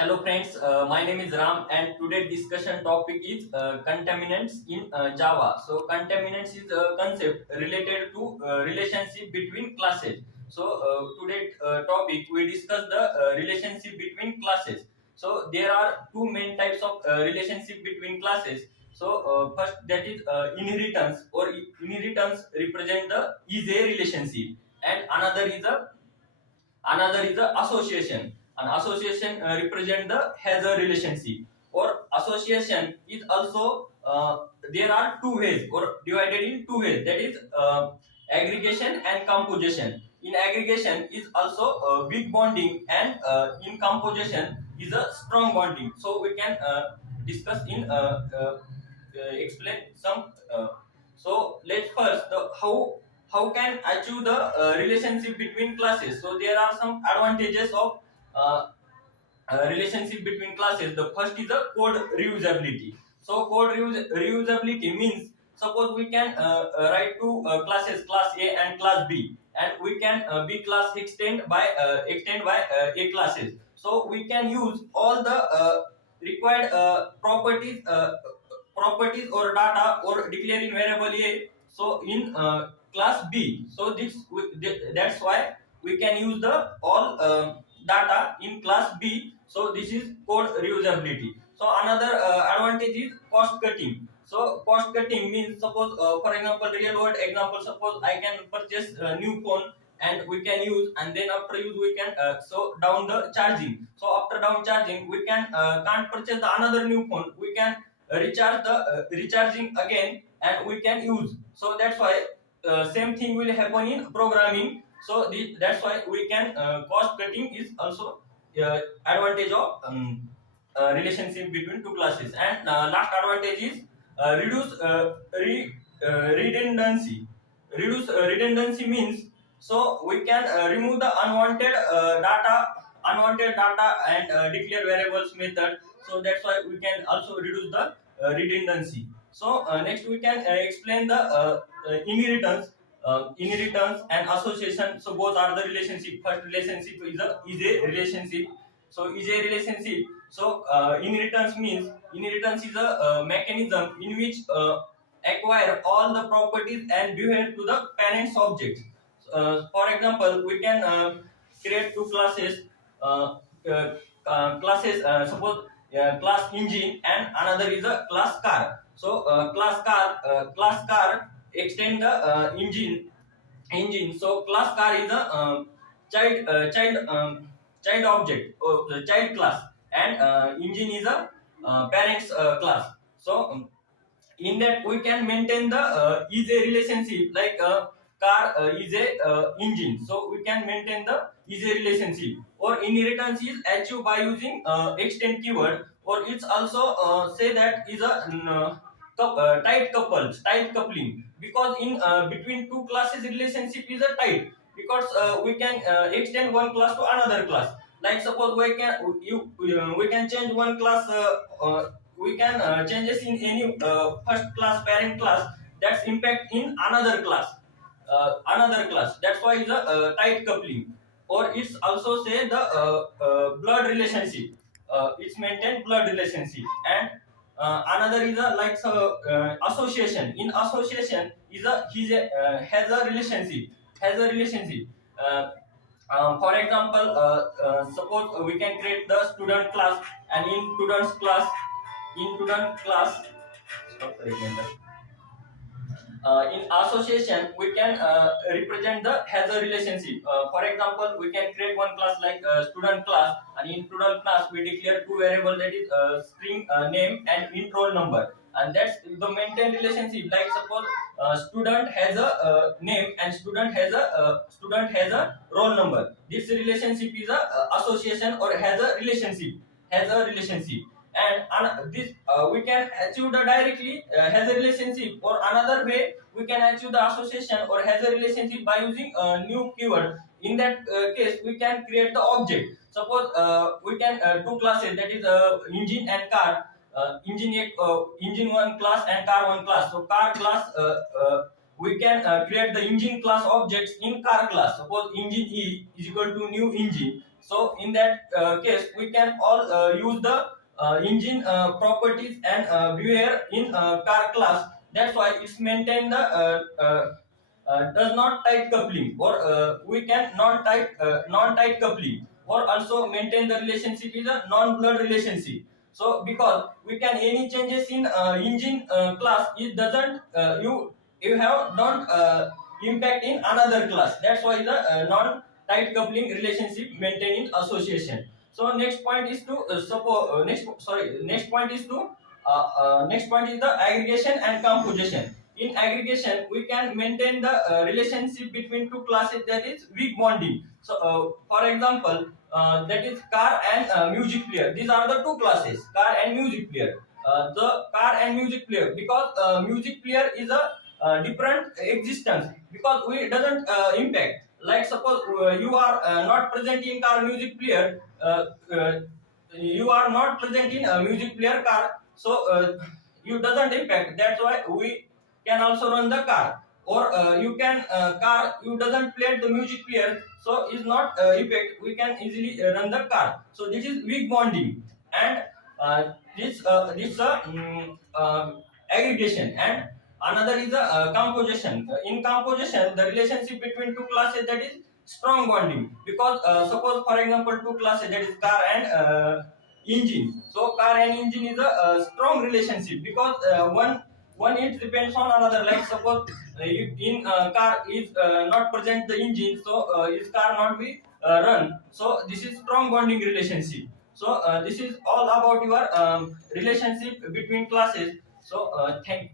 Hello friends, my name is Ram and today's discussion topic is contaminants in Java. So contaminants is a concept related to relationship between classes. So today's topic we discuss the relationship between classes. So there are two main types of relationship between classes. So first that is inheritance or inheritance represent the is a relationship, and another is the association. An association represent the has a relationship, or association is also there are two ways or divided in two ways, that is aggregation and composition. In aggregation is also weak bonding, and in composition is a strong bonding. So we can discuss in explain some so let's first the how can achieve the relationship between classes. So there are some advantages of uh, relationship between classes. The first is the code reusability. So code reusability means suppose we can write two classes, class A and class B, and we can B class extend by A classes. So we can use all the required properties or data or declaring variable A. So in class B, so that's why we can use the all data in class B. So this is code reusability. So another advantage is cost cutting. So cost cutting means suppose for example real world example, suppose I can purchase a new phone and we can use, and then after use we can so down the charging. So after down charging we can can't purchase the another new phone, we can recharge the recharging again and we can use. So that's why same thing will happen in programming. So that's why we can cost cutting is also advantage of relationship between two classes. And last advantage is reduce redundancy. Reduce redundancy means so we can remove the unwanted data and declare variables method. So that's why we can also reduce the redundancy. So next we can explain the inheritance and association. So both are the relationship. First relationship is a relationship. So is a relationship. So inheritance is a mechanism in which acquire all the properties and behavior to the parent's objects. For example, we can create two classes. Suppose class engine and another is a class car. So class car extend the engine. So class car is a child object or the child class, and engine is a parents class. So in that we can maintain the is a relationship, like car is a engine, so we can maintain the is a relationship. Or inheritance is achieved by using extend keyword, or it's also say that is a tight coupling, because in between two classes relationship is a tight, because we can extend one class to another class. Like suppose we can change one class, we can changes in any first class parent class, that's impact in another class. That's why is a tight coupling. Or it's also say the blood relationship. It's maintain blood relationship. And another is a like association. In association is a has a relationship. uh, for example, suppose we can create the student class, and in student class stop for a minute. In association we can represent the has a relationship. For example, we can create one class like student class, and in student class we declare two variable, that is string name and int roll number, and that's the maintain relationship. Like suppose student has a name and student has a roll number. This relationship is a association or has a relationship. And this we can achieve the directly has a relationship, or another way we can achieve the association or has a relationship by using a new keyword. In that case we can create the object. Suppose we can two classes, that is engine and car. Engine one class and car one class. So car class, we can create the engine class objects in car class. Suppose engine E is equal to new engine. So in that case, we can all use the engine properties and behavior in car class. That's why it's maintain the does not tight coupling, or we can non-tight coupling, or also maintain the relationship is a non-blood relationship. So because we can any changes in engine class, it doesn't you have don't impact in another class. That's why the non-tight coupling relationship maintained in association. So next point is to suppose next point is to next point is the aggregation and composition. In aggregation, we can maintain the relationship between two classes, that is weak bonding. So for example, that is car and music player. These are the two classes, car and music player. The car and music player, because music player is a different existence, because we doesn't impact. Like suppose you are not present in car music player, you are not present in a music player car, so you doesn't impact. That's why we can also run the car. Or you can car you doesn't play the music player, so is not impact, we can easily run the car. So this is weak bonding. And aggregation. And another is the composition. In composition, the relationship between two classes, that is strong bonding. Because suppose for example two classes, that is car and engine. So car and engine is a strong relationship, because one it depends on another. Like suppose in car is not present the engine, so is car not be run. So this is strong bonding relationship. So this is all about your relationship between classes. So thank